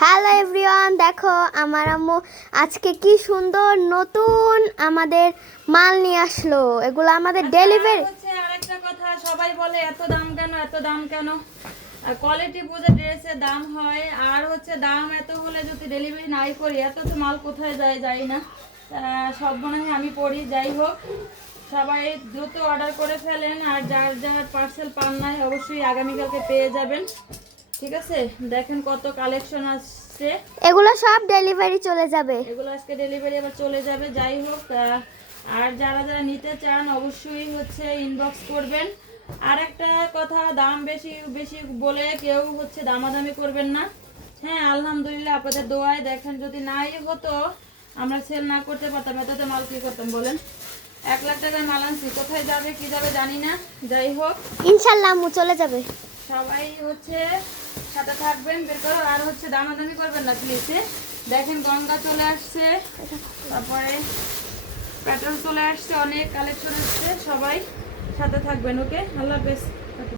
Hello everyone, দেখো আমার আম্মু আজকে কি সুন্দর নতুন আমাদের মাল নিয়ে আসলো। এগুলো আমাদের ডেলিভারি হচ্ছে। আরেকটা কথা, সবাই বলে এত দাম কেন এত দাম কেন, আর কোয়ালিটি বুঝে ড্রেসের দাম হয়। আর হচ্ছে দাম এত হলে যদি ডেলিভারি নাই করি, এত তো মাল কোথায় যায় যাই না, সব মনে হয় আমি পড়ি। যাই হোক, সবাই দ্রুত অর্ডার করে ফেলেন, আর যার যার পার্সেল পান নাই অবশ্যই আগামীকালকে পেয়ে যাবেন। ঠিক আছে, দেখেন কত কালেকশন আসছে। এগুলো সব ডেলিভারি চলে যাবে। এগুলো আজকে ডেলিভারি আবার চলে যাবে। যাই হোক, আর যারা যারা নিতে চান অবশ্যই হচ্ছে ইনবক্স করবেন। আর একটা কথা, দাম বেশি বেশি বলে কেউ হচ্ছে দামাদামি করবেন না। হ্যাঁ, আলহামদুলিল্লাহ আপনাদের দোয়ায় দেখেন, যদি নাই হতো, আমরা সেল না করতে পারতাম, এততে মাল কি করতাম বলেন। 1 লাখ টাকার মাল আনছি, কোথায় যাবে কি যাবে জানি না। যাই হোক, ইনশাল্লাহ আম্মু চলে যাবে। সবাই হচ্ছে সাথে থাকবেন, বের করো। আর হচ্ছে দামাদামি করবেন না প্লিজ। দেখেন গঙ্গা চলে আসছে, তারপরে পেট্রোল চলে আসছে, অনেক কালেকশন আসছে। সবাই সাথে থাকবেন। ওকে, আল্লাহ হাফেজ।